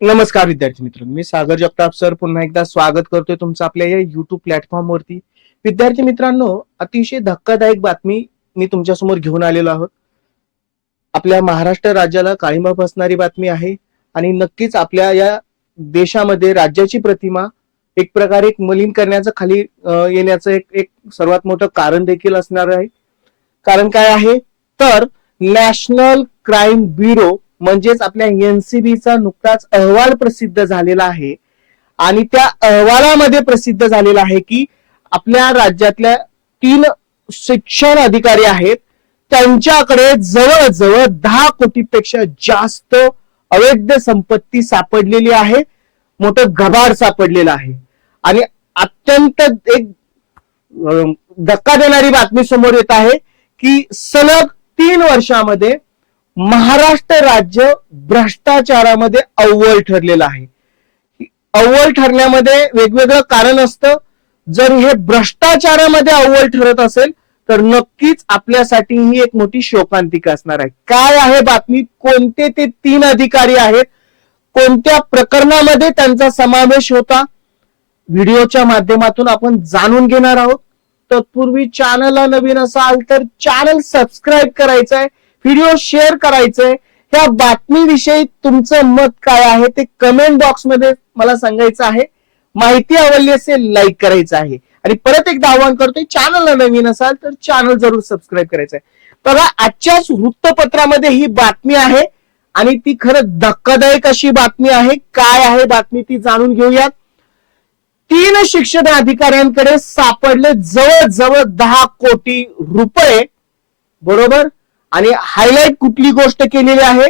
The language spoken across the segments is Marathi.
नमस्कार विद्यार्थी मित्र, मी सागर जगताप सर पुन्हा एकदा स्वागत करतोय तुमचं आपल्या या युट्यूब प्लॅटफॉर्म वरती. विद्यार्थी मित्रांनो, अतिशय धक्कादायक बातमी मी तुमच्या समोर घेऊन आलेलो आहोत. आपल्या महाराष्ट्र राज्याला काळिमा फासणारी बातमी आहे आणि नक्कीच आपल्या या देशामध्ये राज्याची प्रतिमा एक प्रकारे एक मलिन करण्याचं खाली येण्याचं एक सर्वात मोठं कारण देखील असणार आहे. कारण काय आहे तर नॅशनल क्राईम ब्युरो म्हणजेच आपल्या एनसीबीचा नुकताच अहवाल प्रसिद्ध झालेला आहे आणि त्या अहवालामध्ये प्रसिद्ध झालेला आहे की आपल्या राज्यातल्या 3 शिक्षण अधिकारी आहेत, त्यांच्याकडे जवळजवळ 10 कोटीपेक्षा जास्त अवैध संपत्ती सापडलेली आहे, मोठं घबाड सापडलेलं आहे. आणि अत्यंत एक धक्का देणारी बातमी समोर येत आहे की सलग 3 वर्षामध्ये महाराष्ट्र राज्य भ्रष्टाचारामध्ये अव्वल ठरलेलं आहे. अव्वल ठरण्यामध्ये वेगवेगळं कारण असतं. जर हे भ्रष्टाचारामध्ये अव्वल ठरत असेल तर नक्कीच आपल्यासाठी ही एक मोठी शोकांतिका असणार आहे. काय आहे बातमी, कोणते ते 3 अधिकारी आहेत, कोणत्या प्रकरणामध्ये त्यांचा समावेश होता, व्हिडिओच्या माध्यमातून आपण जाणून घेणार आहोत. तत्पूर्वी चॅनलला नवीन असाल तर चॅनल सबस्क्राईब करायचं आहे, व्हिडिओ शेअर करायचंय. या बातमीविषयी तुमचं मत काय आहे ते कमेंट बॉक्स मध्ये मला सांगायचं आहे. माहिती आवडली असेल लाईक करायचं आहे आणि परत एकदा आवाहन करतोय, चॅनलला नवीन असाल तर चॅनल जरूर सबस्क्राईब करायचं आहे. बघा, आजच्याच वृत्तपत्रामध्ये ही बातमी आहे आणि ती खरं धक्कादायक अशी बातमी आहे. काय आहे बातमी ती जाणून घेऊयात. 3 शिक्षण अधिकाऱ्यांकडे सापडले जवळजवळ 10 कोटी रुपये, बरोबर. आणि हायलाइट कुठली गोष्ट केलेली आहे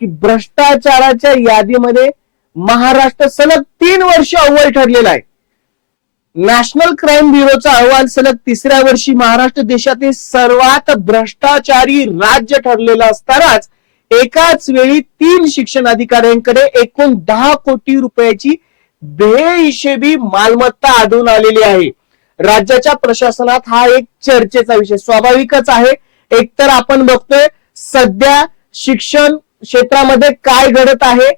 की भ्रष्टाचाराच्या यादीमध्ये महाराष्ट्र सलग 3 वर्ष अव्वल ठरलेला आहे. नॅशनल क्राईम ब्युरोचा अहवाल सलग 3ऱ्या वर्षी महाराष्ट्र देशातील सर्वात भ्रष्टाचारी राज्य ठरलेला असतानाच एकाच वेळी 3 शिक्षण अधिकाऱ्यांकडे एकूण 10 कोटी रुपयाची बेहिशेबी मालमत्ता आढळून आलेली आहे. राज्याच्या प्रशासनात हा एक चर्चेचा विषय स्वाभाविकच आहे. एकतर आपण बघतोय सध्या शिक्षण क्षेत्रामध्ये काय घडत आहे,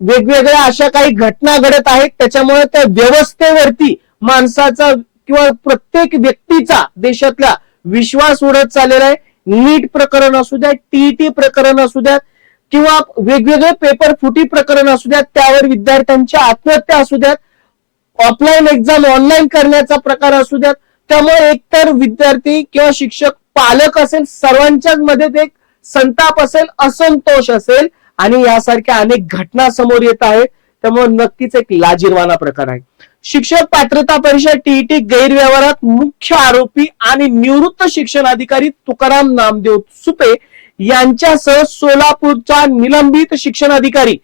वेगवेगळ्या अशा काही घटना घडत आहेत, त्याच्यामुळे त्या व्यवस्थेवरती माणसाचा किंवा प्रत्येक व्यक्तीचा देशातला विश्वास उडत चाललेला आहे. नीट प्रकरण असू द्या, टीईटी प्रकरण असू द्या किंवा वेगवेगळे पेपर फुटी प्रकरण असू द्यात, त्यावर विद्यार्थ्यांच्या आत्महत्या असू द्यात, ऑफलाईन एक्झाम ऑनलाईन करण्याचा प्रकार असू द्यात. त्यामुळे एकतर विद्यार्थी किंवा शिक्षक, पालक असेल, सर्वांच्याच मध्ये एक संताप असेल, असंतोष असेल आणि यासारख्या अनेक घटना समोर येत आहेत. त्यामुळे नक्कीच एक लाजिरवाणा प्रकार आहे. शिक्षक पात्रता परीक्षा टीईटी गैरव्यवहारात मुख्य आरोपी आणि निवृत्त शिक्षण अधिकारी तुकाराम नामदेव सुपे यांच्यासह सोलापूरचा निलंबित शिक्षण अधिकारी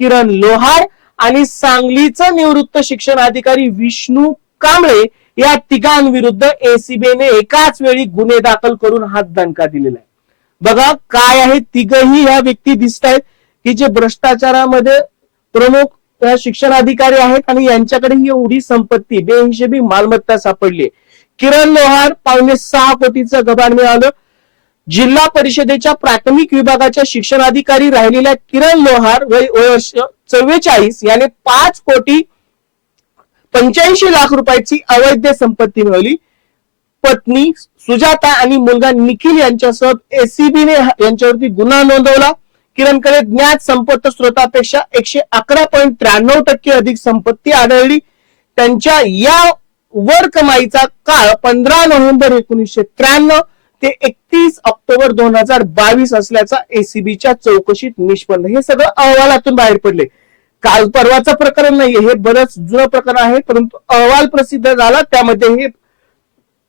किरण लोहार आणि सांगलीचा निवृत्त शिक्षण अधिकारी विष्णू कांबळे या तिघांविरुद्ध एसीबीने एकाच वेळी गुन्हे दाखल करून हातदणका दिलेला आहे. बघा काय आहे, तिघही ह्या व्यक्ती दिसत आहेत की जे भ्रष्टाचारामध्ये प्रमुख शिक्षण अधिकारी आहेत आणि यांच्याकडे ही एवढी संपत्ती, बेहिशेबी मालमत्ता सापडली. किरण लोहार 5.6 कोटीचं गबाड मिळालं. जिल्हा परिषदेच्या प्राथमिक विभागाच्या शिक्षण अधिकारी राहिलेल्या किरण लोहार वय वर्ष 44 याने 5,85,00,000 रुपयाची अवैध संपत्ती मिळवली. पत्नी सुजाता आणि मुलगा निखिल यांच्यासह एसीबीने यांच्यावरती गुन्हा नोंदवला. किरणकडे ज्ञात संपत्ती स्रोतापेक्षा 111.93% अधिक संपत्ती आढळली. त्यांच्या या वर कमाईचा काळ 15 नोव्हेंबर 1993 ते 31 ऑक्टोबर 2022 असल्याचा एसीबीच्या चौकशीत निष्पन्न. हे सगळं अहवालातून बाहेर पडले. काल परवाचं प्रकरण नाहीये, हे बरंच जुनं प्रकरण आहे, परंतु अहवाल प्रसिद्ध झाला त्यामध्ये हे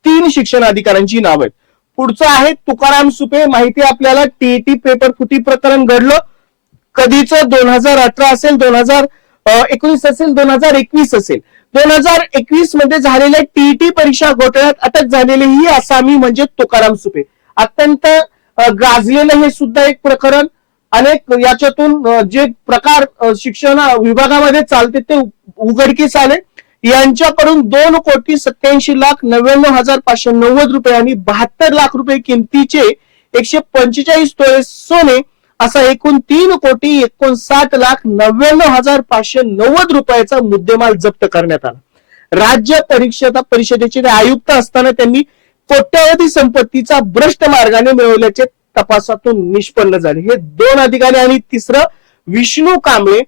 3 शिक्षण अधिकाऱ्यांची नाव आहेत. पुढचं आहे तुकाराम सुपे. माहिती आपल्याला टीईटी पेपर फुटी प्रकरण घडलं कधीच, 2018 असेल, 2019 असेल, 2021 असेल. 2021 मध्ये झालेल्या टीईटी परीक्षा घोटाळ्यात अटक झालेले ही आसामी म्हणजे तुकाराम सुपे. अत्यंत गाजलेलं हे सुद्धा एक प्रकरण. अनेक याच्यातून जे प्रकार शिक्षण विभागामध्ये चालते ते उघडकीस आले. यांच्याकडून 2,87,99,590 रुपये आणि 72 लाख रुपये किमतीचे 145 तोळे सोने असा एकूण 3,59,90,590 रुपयाचा मुद्देमाल जप्त करण्यात आला. राज्य परिषदेचे आयुक्त असताना त्यांनी कोट्यावधी संपत्तीचा भ्रष्ट मार्गाने मिळवल्याचे तपासातून निष्पन्न झाले. हे 2 अधिकारी. आणि तिसरं विष्णू कांबळे,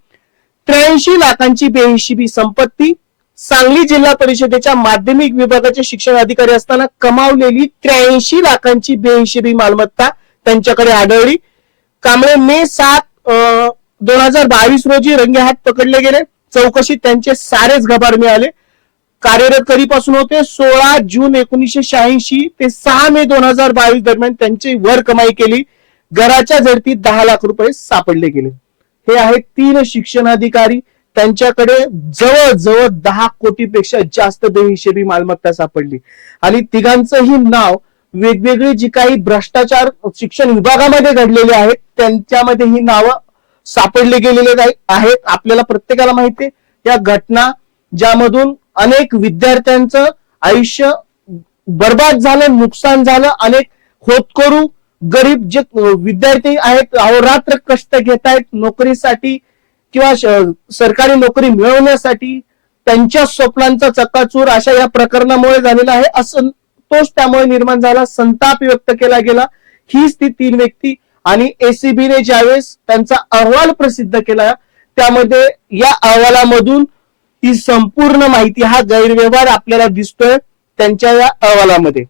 83 लाखांची बेहिशेबी संपत्ती. सांगली जिल्हा परिषदेच्या माध्यमिक विभागाचे शिक्षण अधिकारी असताना कमावलेली 83 लाखांची बेहिशेबी मालमत्ता त्यांच्याकडे आढळली. कांबळे मे 7, 2022 रोजी रंगेहात पकडले गेले. चौकशीत त्यांचे सारेच गबार मिळाले. कार्यरत कधीपासून होते? 16 जून 1986 ते 6 मे 2022 दरम्यान त्यांची वर कमाई केली. घराच्या झडतीत 10 लाख रुपये सापडले गेले. हे आहेत 3 शिक्षणाधिकारी. त्यांच्याकडे जवळजवळ 10 कोटीपेक्षा जास्त बेहिशेबी मालमत्ता सापडली. आणि तिघांचंही नाव वेगवेगळी जी काही भ्रष्टाचार शिक्षण विभागामध्ये घडलेले आहेत त्यांच्यामध्ये ही नावं सापडले गेलेले आहेत. आपल्याला प्रत्येकाला माहिती आहे या घटना ज्यामधून अनेक विद्यार्थ्यांचं आयुष्य बर्बाद झालं, नुकसान झालं. अनेक होतकरू गरीब जे विद्यार्थी आहेत अहोरात्र कष्ट घेत आहेत नोकरीसाठी किंवा सरकारी नोकरी मिळवण्यासाठी, त्यांच्या स्वप्नांचा चक्काचूर अशा या प्रकरणामुळे झालेला आहे. असंतोष त्यामुळे निर्माण झाला, संताप व्यक्त केला गेला. हीच ती 3 व्यक्ती. आणि एसीबीने ज्यावेळेस त्यांचा अहवाल प्रसिद्ध केला त्यामध्ये या अहवालामधून ही संपूर्ण माहिती, हा गैरव्यवहार आपल्याला दिसतोय त्यांच्या या अहवालामध्ये.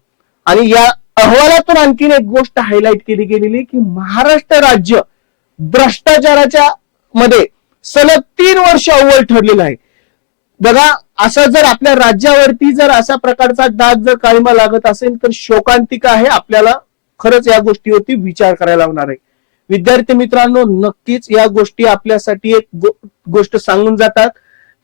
आणि या अहवालातून आणखीन एक गोष्ट हायलाइट केली गेलेली की महाराष्ट्र राज्य भ्रष्टाचाराच्या मध्ये सलग 3 वर्ष अव्वल ठरलेलं आहे. बघा, असं जर आपल्या राज्यावरती जर अशा प्रकारचा डाग जर कायमा लागत असेल तर शोकांतिका आहे. आपल्याला खरंच या गोष्टीवरती विचार करायला लावणार आहे. विद्यार्थी मित्रांनो, नक्कीच या गोष्टी आपल्यासाठी एक गोष्ट सांगून जातात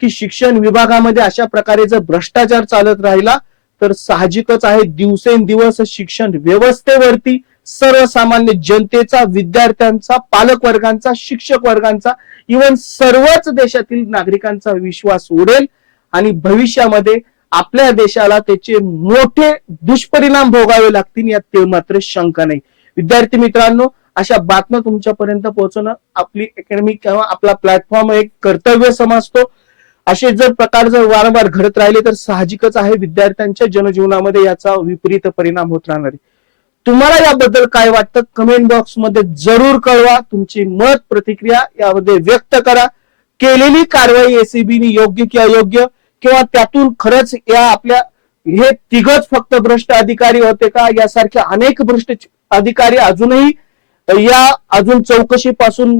की शिक्षण विभागामध्ये अशा प्रकारे जर भ्रष्टाचार चालत राहिला तर साहजिकच आहे दिवसेंदिवस शिक्षण व्यवस्थेवरती सर्वसामान्य जनतेचा, विद्यार्थ्यांचा, पालक वर्गांचा, शिक्षक वर्गांचा, इव्हन सर्वच देशातील नागरिकांचा विश्वास उडेल आणि भविष्यामध्ये आपल्या देशाला त्याचे मोठे दुष्परिणाम भोगावे लागतील यात ते मात्र शंका नाही. विद्यार्थी मित्रांनो, अशा बातम्या तुमच्यापर्यंत पोहोचवणं आपली अकॅडमी किंवा आपला प्लॅटफॉर्म एक कर्तव्य समजतो. असे जर प्रकार जर वारंवार घडत राहिले तर साहजिकच आहे विद्यार्थ्यांच्या जनजीवनामध्ये याचा विपरीत परिणाम होत राहणार आहे. तुम्हाला याबद्दल काय वाटतं कमेंट बॉक्स मध्ये जरूर कळवा. तुमची मत प्रतिक्रिया यामध्ये व्यक्त करा. केलेली कारवाई एसीबीने योग्य की अयोग्य, किंवा त्यातून खरंच या आपल्या हे तिघच फक्त भ्रष्ट अधिकारी होते का, यासारखे अनेक भ्रष्ट अधिकारी अजूनही अजून चौकशीपासून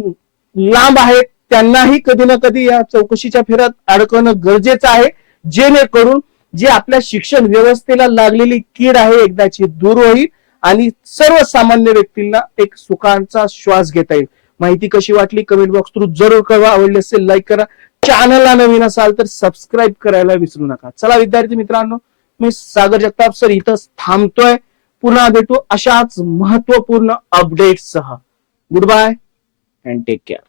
लांब आहेत. त्यांनाही कधी ना कधी या चौकशीच्या फेऱ्यात अडकवणं गरजेचं आहे, जेणेकरून जे आपल्या शिक्षण व्यवस्थेला लागलेली कीड आहे एकदाची दूर होईल आणि सर्वसामान्य व्यक्तींना एक सुखांचा श्वास घेता येईल. माहिती कशी वाटली कमेंट बॉक्स थ्रू जरूर कळवा. आवडली असेल लाईक करा. चॅनलला नवीन असाल तर सबस्क्राईब करायला विसरू नका. चला विद्यार्थी मित्रांनो, मी सागर जगताप सर इथंच थांबतोय. पुन्हा भेटू अशाच महत्वपूर्ण अपडेट्स सह. Goodbye and take care.